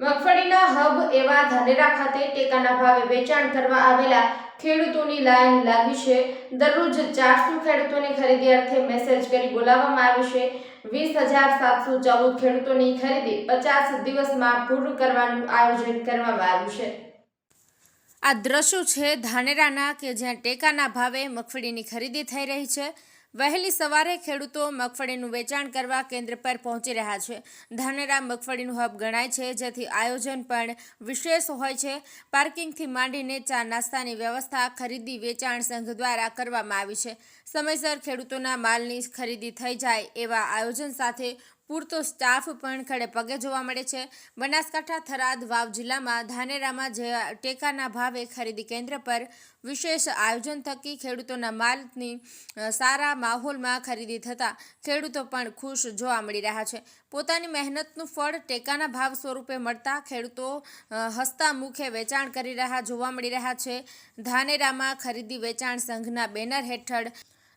મગફળીના હબ એવા ધાનેરા ખાતે ટેકાના ભાવે વેચાણ કરવા આવેલા ખેડૂતોની લાઈન લાગી છે. દરરોજ ચારસો ખેડૂતોને ખરીદી અર્થે મેસેજ કરી બોલાવવામાં આવી છે. વીસ હજાર સાતસો ચૌદ ખેડૂતોની ખરીદી પચાસ દિવસમાં પૂર્ણ કરવાનું આયોજન કરવામાં આવ્યું છે. આ દ્રશ્યો છે ધાનેરાના કે જ્યાં ટેકાના ભાવે મગફળીની ખરીદી થઈ રહી છે. વહેલી સવારે ખેડૂતો મગફળીનું વેચાણ કરવા કેન્દ્ર પર પહોંચી રહ્યા છે. ધાનેરા મગફળીનું હબ ગણાય છે, જેથી આયોજન પણ વિશેષ હોય છે. પાર્કિંગથી માંડીને ચા નાસ્તાની વ્યવસ્થા, ખરીદી વેચાણ સંઘ દ્વારા કરવામાં આવી છે. સમયસર ખેડૂતોના માલની ખરીદી થઈ જાય એવા આયોજન સાથે પૂરતો સ્ટાફ પણ ખડે પગે જોવા મળે છે. બનાસકાંઠા, થરાદ, વાવ જિલ્લામાં ધાનેરામાં જે ટેકાના ભાવે ખરીદી કેન્દ્ર પર વિશેષ આયોજન થકી ખેડૂતોના માલની સારા માહોલમાં ખરીદી થતાં ખેડૂતો પણ ખુશ જોવા મળી રહ્યા છે. પોતાની મહેનતનું ફળ ટેકાના ભાવ સ્વરૂપે મળતા ખેડૂતો હસતા મુખે વેચાણ કરી રહ્યા જોવા મળી રહ્યા છે. ધાનેરામાં ખરીદી વેચાણ સંઘના બેનર હેઠળ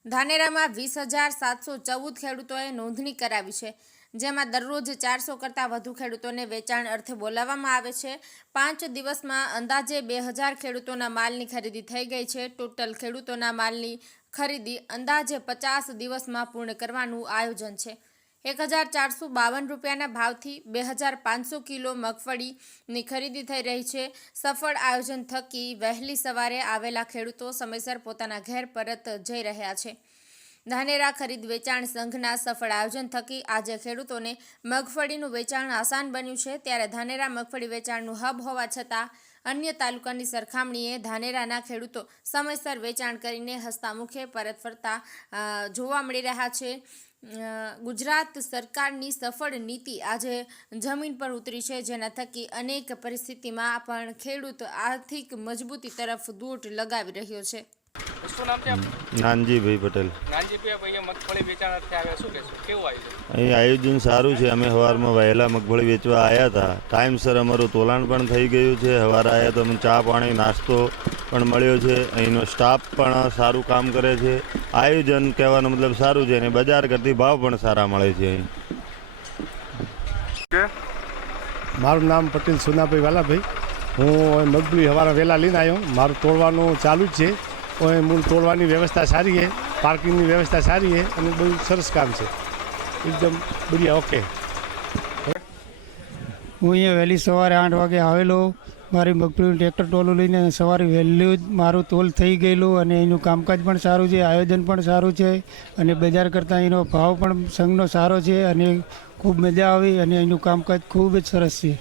ધાનેરામાં વીસ હજાર સાતસો ચૌદ ખેડૂતોએ નોંધણી કરાવી છે. જેમાં દરરોજ ચારસો કરતાં વધુ ખેડૂતોને વેચાણ અર્થે બોલાવવામાં આવે છે. પાંચ દિવસમાં અંદાજે બે હજાર ખેડૂતોના માલની ખરીદી થઈ ગઈ છે. ટોટલ ખેડૂતોના માલની ખરીદી અંદાજે પચાસ દિવસમાં પૂર્ણ કરવાનું આયોજન છે. એક હજાર ચારસો બાવન રૂપિયાના ભાવથી બે હજાર પાંચસો કિલો મગફળીની ખરીદી થઈ રહી છે. સફળ આયોજન થકી વહેલી સવારે આવેલા ખેડૂતો સમયસર પોતાના ઘેર પરત જઈ રહ્યા છે. ધાનેરા ખરીદ વેચાણ સંઘના સફળ આયોજન થકી આજે ખેડૂતોને મગફળીનું વેચાણ આસાન બન્યું છે. ત્યારે ધાનેરા મગફળી વેચાણનું હબ હોવા છતાં અન્ય તાલુકાની સરખામણીએ ધાનેરાના ખેડૂતો સમયસર વેચાણ કરીને હસ્તામુખે પરત ફરતા જોવા મળી રહ્યા છે. ગુજરાત સરકારની સફળ નીતિ આજે જમીન પર ઉતરી છે, જેના થકી અનેક પરિસ્થિતિમાં પણ ખેડૂત આર્થિક મજબૂતી તરફ દૂટ લગાવી રહ્યો છે. શું નામ છે નાનજીભાઈ પટેલ. નાનજીભાઈ ભાઈએ મગફળી વેચાણ અર્થે આવ્યા શું કહેશો? કેવું આવ્યું? અહીં આયોજન સારું છે. અમે સવારમાં વહેલા મગફળી વેચવા આવ્યા હતા. ટાઈમસર અમારું તોલાણ પણ થઈ ગયું છે. સવારે આવ્યા તો અમને ચા પાણી નાસ્તો પણ મળ્યો છે. અહીંનો સ્ટાફ પણ સારું કામ કરે છે. આયોજન કહેવાનો મતલબ સારું છે અને બજાર કરતી ભાવ પણ સારા મળે છે અહીં. મારું નામ પટેલ સોનાભાઈ વાલાભાઈ. હું મગફળી સવારે વહેલા લઈને આવ્યો. મારું તોડવાનું ચાલુ જ છે. મૂળ તોડવાની વ્યવસ્થા સારી છે પાર્કિંગની વ્યવસ્થા સારી છે અને બહુ સરસ કામ છે. એકદમ બઢિયા ઓકે હું અહીંયા વહેલી સવારે આઠ વાગે આવેલો મારી મગફળીનું ટ્રેક્ટર ટોલું લઈને સવારે વહેલું જ મારું તોલ થઈ ગયેલું અને એનું કામકાજ પણ સારું છે આયોજન પણ સારું છે અને બજાર કરતાં એનો ભાવ પણ સંઘનો સારો છે અને ખૂબ મજા આવી અને એનું કામકાજ ખૂબ જ સરસ છે.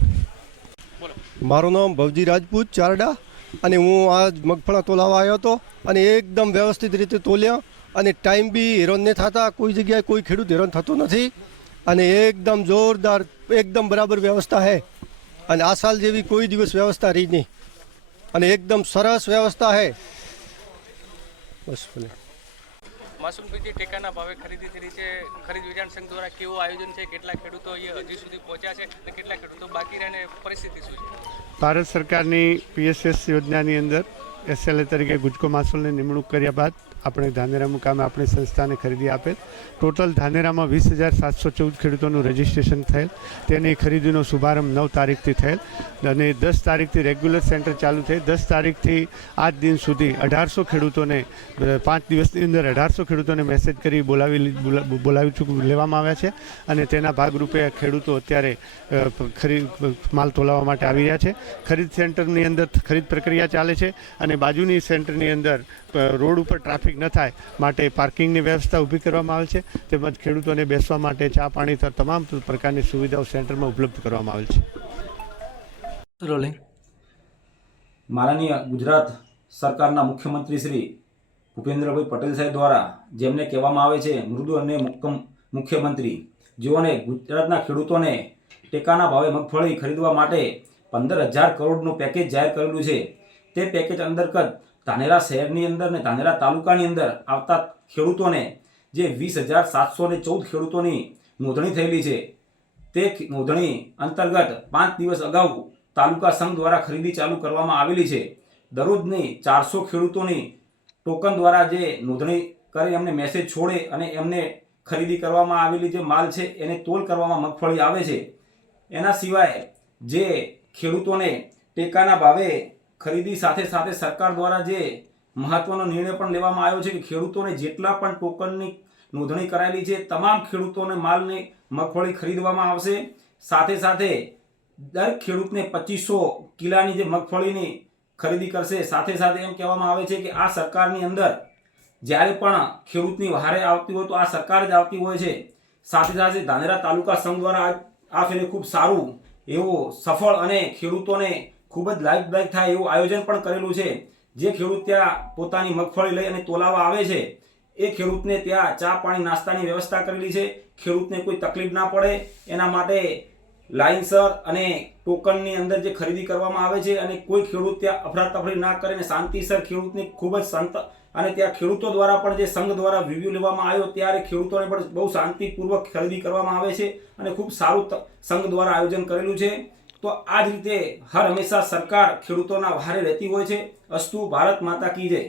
મારું નામ ભવજી રાજપૂત ચારડા. અને હું આ મગફળા તોલાવા આવ્યો હતો અને એકદમ વ્યવસ્થિત રીતે તોલ્યા અને ટાઈમ બી હેરાન નહીં થતા, કોઈ જગ્યાએ કોઈ ખેડૂત હેરાન થતો નથી અને એકદમ જોરદાર, એકદમ બરાબર વ્યવસ્થા છે. અને આ સાલ જેવી કોઈ દિવસ વ્યવસ્થા રહી નહીં. અને એકદમ સરસ વ્યવસ્થા છે. બસ ભલે. માસુમભાઈજી ટેકાના ભાવે ખરીદી કરી છે. ખરીદ વેચાણ સંઘ દ્વારા કેવું આયોજન છે? કેટલા ખેડૂતો અહીંયા હજી સુધી પહોંચ્યા છે અને કેટલા ખેડૂતો બાકી રહે અને પરિસ્થિતિ શું છે? ભારત સરકારની પીએસએસ યોજનાની અંદર એસએલએ તરીકે ગુજકો માસુલની નિમણૂક કર્યા બાદ આપણે ધાનેરા મુકામે આપણી સંસ્થાને ખરીદી આપેલ. ટોટલ ધાનેરામાં વીસ હજાર સાતસો ચૌદ ખેડૂતોનું રજિસ્ટ્રેશન થયેલ. તેની ખરીદીનો શુભારંભ નવ તારીખથી થયેલ અને દસ તારીખથી રેગ્યુલર સેન્ટર ચાલુ થઈ. દસ તારીખથી આજ દિન સુધી અઢારસો ખેડૂતોને, પાંચ દિવસની અંદર અઢારસો ખેડૂતોને મેસેજ કરી બોલાવી બોલા- બોલાવી ચૂક લેવામાં આવ્યા છે અને તેના ભાગરૂપે ખેડૂતો અત્યારે ખરીદ, માલ તોલાવવા માટે આવી રહ્યા છે. ખરીદ સેન્ટરની અંદર, ખરીદ પ્રક્રિયા ચાલે છે અને બાજુની સેન્ટરની અંદર રોડ ઉપર ટ્રાફિક ન થાય માટે પાર્કિંગની વ્યવસ્થા ઊભી કરવામાં આવેલ છે. તેમજ ખેડૂતોને બેસવા માટે ચા પાણી તમામ પ્રકારની સુવિધાઓ સેન્ટરમાં ઉપલબ્ધ કરવામાં આવેલ છે. રોલિંગ. માનનીય ગુજરાત સરકારના મુખ્યમંત્રી શ્રી ભૂપેન્દ્રભાઈ પટેલ સાહેબ દ્વારા જેમને કહેવામાં આવે છે મૃદુ અને મુક્કમ મુખ્યમંત્રી જેઓને ગુજરાતના ખેડૂતોને ટેકાના ભાવે મગફળી ખરીદવા માટે પંદર હજાર કરોડનું પેકેજ જાહેર કરેલું છે. તે પેકેજ અંતર્ગત ધાનેરા શહેરની અંદર ને ધાનેરા તાલુકાની અંદર આવતા ખેડૂતોને જે વીસ હજાર સાતસો ને ચૌદ ખેડૂતોની નોંધણી થયેલી છે, તે નોંધણી અંતર્ગત પાંચ દિવસ અગાઉ તાલુકા સંઘ દ્વારા ખરીદી ચાલુ કરવામાં આવેલી છે. દરરોજની ચારસો ખેડૂતોની ટોકન દ્વારા જે નોંધણી કરી એમને મેસેજ છોડે અને એમને ખરીદી કરવામાં આવેલી જે માલ છે, એને તોલ કરવામાં મગફળી આવે છે. એના સિવાય જે ખેડૂતોને ટેકાના ભાવે ખરીદી સાથે સાથે સરકાર દ્વારા જે મહત્વનો નિર્ણય પણ લેવામાં આવ્યો છે કે ખેડૂતોને જેટલા પણ ટોકનની નોંધણી કરાયેલી છે, તમામ ખેડૂતોને માલને મગફળી ખરીદવામાં આવશે. સાથે સાથે દરેક ખેડૂતને પચીસો કિલાની જે મગફળીની ખરીદી કરશે. સાથે સાથે એમ કહેવામાં આવે છે કે આ સરકારની અંદર જ્યારે પણ ખેડૂતની વહારે આવતી હોય તો આ સરકાર જ આવતી હોય છે. સાથે સાથે ધાનેરા તાલુકા સંઘ દ્વારા આ ફેરે ખૂબ સારું એવો સફળ અને ખેડૂતોને ખૂબ જ લાભદાયક થાય એવું આયોજન પણ કરેલું છે. જે ખેડૂત ત્યાં પોતાની મગફળી લઈ અને તોલાવા આવે છે, એ ખેડૂતને ત્યાં ચા પાણી નાસ્તાની વ્યવસ્થા કરેલી છે. ખેડૂતને કોઈ તકલીફ ના પડે, એના માટે લાઇનસર અને ટોકનની અંદર જે ખરીદી કરવામાં આવે છે અને કોઈ ખેડૂત ત્યાં અફરાતફરી ના કરે અને શાંતિસર ખેડૂતની ખૂબ જ સંત અને ત્યાં ખેડૂતો દ્વારા પણ જે સંઘ દ્વારા રિવ્યૂ લેવામાં આવ્યો ત્યારે ખેડૂતોને પણ બહુ શાંતિપૂર્વક ખરીદી કરવામાં આવે છે અને ખૂબ સારું સંઘ દ્વારા આયોજન કરેલું છે. તો આ જ રીતે હર હંમેશા સરકાર ખેડૂતોના વહારે રહેતી હોય છે. અસ્તુ ભારત માતા કી જય.